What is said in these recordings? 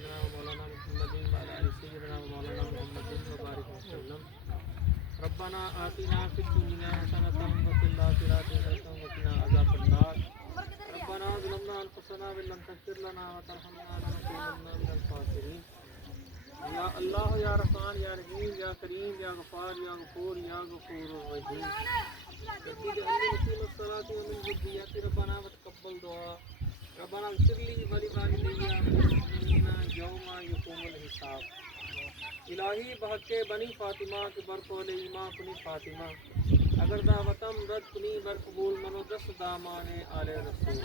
سيدنا ومولانا محمد وعلى آل سيدنا ومولانا محمد وبارك وسلم. ربنا آتنا في الدنيا حسنة وفي الآخرة حسنة وقنا عذاب النار. ربنا ظلمنا أنفسنا وإن لم تغفر لنا وترحمنا لنكونن من الخاسرين. یا اللہ یا رحمان یا رحیم یا کریم یا غفار یا غفور یا غفور الرحیم. ربی اجعلنی مقیم الصلاۃ ومن ذریتی ربنا وتقبل دعاء. ربنا اغفر لي ولوالدي والمؤمنين يوم يقوم الحساب. الہی بحق بنی فاطمہ کے برقول ایمان کنی فاطمہ اگر دعوتم رد کنی برقبول منو دست دامان آل رسول.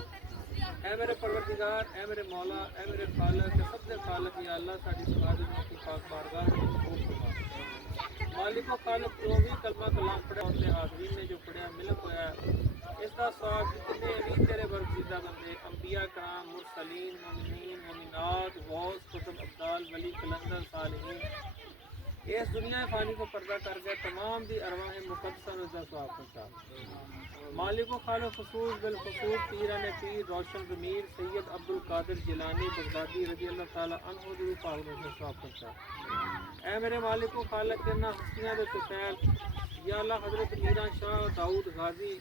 اے میرے پروردگار، اے میرے مولا، اے میرے خالق، سب سے خالق یا اللہ ساڈی سعادت کی پاک بارگاہ میں قبول فرما. مالک و خالق جو بھی کلمہ کلام پڑھا اور حاضرین نے جو پڑھا ملک ہوا ہے اس کا ثواب جتنے بھی تیرے برگزیدہ بندے انبیاء کرام، مرسلین، مومنین، مومنات، غوث، قطب، ابدال، ولی، کلندر، صالحین اس دنیا فانی کو پردہ کر گئے تمام دی ارواح مقدسہ میں دا ثواب پہنچا. مالک و خالق خصوص بالخصوص پیران پیر روشن ضمیر سید عبدالقادر جیلانی بغدادی رضی اللہ تعالیٰ عنہ دی پاک میں سے ثواب پہنچا. اے میرے مالک و خالق جنہ ہستیاں دے تفیل یا اللہ حضرت میران شاہ داؤد غازی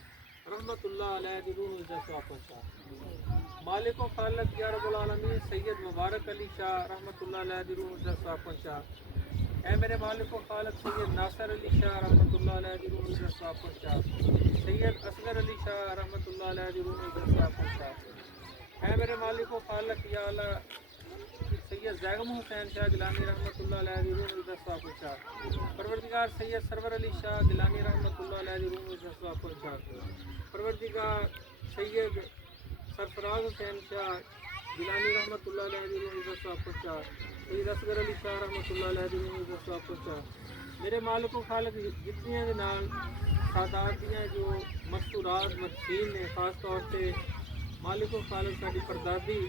رحمت اللہ علیہ دی روح میں سے ثواب پہنچا. مالک و خالق یا رب العالمین سید مبارک علی شاہ رحمت اللہ علیہ دی روح میں سے ثواب پہنچا. اے میرے مالک و خالق سید ناصر علی شاہ رحمت اللہ علیہ دی روح میں سے ثواب پہنچا. سید اصغر علی شاہ رحمت اللہ علیہ دی روح میں سے ثواب پہنچا. اے میرے مالک و خالق یا اللہ سید زیغم حسین شاہ گیلانی رحمت اللہ علیہ دی روح میں سے ثواب پہنچا. پروردگار سید سرور علی شاہ گیلانی رحمت اللہ علیہ دی روح میں سے ثواب پہنچا. پروردگار سید سرفراز حسین شاہ گیلانی رحمت اللہ علیہ دی روح میں سے ثواب پہنچا. سید اصغر علی شاہ رحمت اللہ علیہ دی روح میں سے ثواب پہنچا. میرے مالک و خالق جتنی دے نال سادات دیاں جو مستورات مدفین نے خاص طور سے مالک و خالق ساری پردادی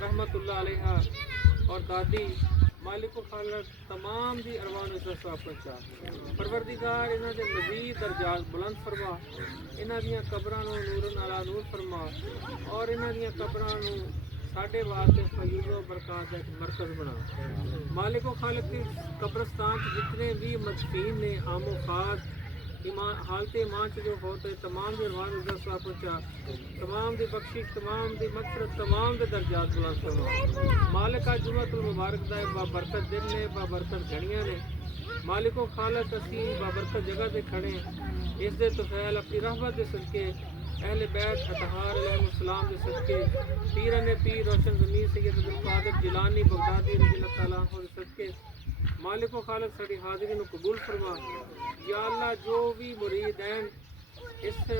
رحمت اللہ علیہ اور دادی مالک و خالق تمام دی ارواح نو ثواب پہنچا. پروردگار انہاں دے مزید درجات بلند فرما. انہاں دیاں قبراں نو نور علی نور فرما اور انہاں دیاں قبراں نو ساڈے واسطے فیض و برکات کا ایک مرکز بنا. مالک و خالق کی قبرستان جتنے بھی مدفین نے عام و خاص ایمان حالت ایمان سے جو ہوتے تمام دی ارواح نو ثواب پہنچا. تمام دی بخشش، تمام دی مغفرت، تمام دے درجات بلند فرما. مالک جمعۃ المبارک دا بابرکت دن نے بابرکت گھڑیاں نے. مالک و خالق اسی بابرکت جگہ تے کھڑے اس دے توفیل اپنی رحمت دے صدقے اہل بیت اطہار علیہ السلام دے صدقے پیران پیر روشن ضمیر سید عبدالقادر جیلانی بغدادی رضی اللہ تعالیٰ عنہ دے صدقے مالک و خالق ساری حاضری نو قبول فرما. یا اللہ جو بھی مرید ہیں اس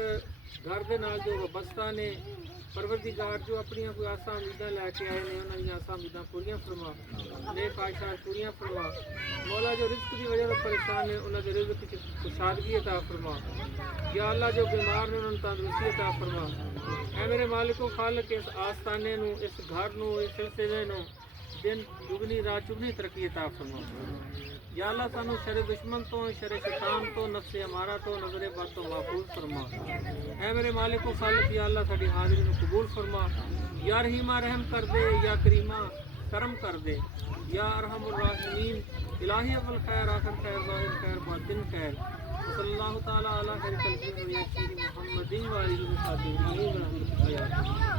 گھر دے نال جو وابستہ نے پروردگار جو اپنی کوئی آساں امیداں لے کے آئے نے انہاں دی آساں امیداں پوریاں فرما. نیک خواہشات پوریاں فرما. مولا جو رزق دی وجہ سے پریشان ہیں انہاں دے رزق کی خوشحالی عطا فرما. یا اللہ جو بیمار نے انہاں تندرستی عطا فرما. اے میرے مالک و خالق اس آستانے نو اس گھر نو اس سلسلے نو دن دگنی رات چگنی ترقی عطا فرما. یا اللہ سانو شر دشمن تو شر شیطان تو نفس امارہ تو نظر بد تو محفوظ فرما. اے میرے مالک و خالق یا اللہ ساری حاضری نو قبول فرما. یا رحیمہ رحم کر دے، یا کریمہ کرم کر دے، یا ارحم الراحمین. الہی اول خیر آخر خیر ظاہر خیر باطن خیر. صلی اللہ تعالیٰ علیہ خیر خلقہ محمد و آلہ وصحبہ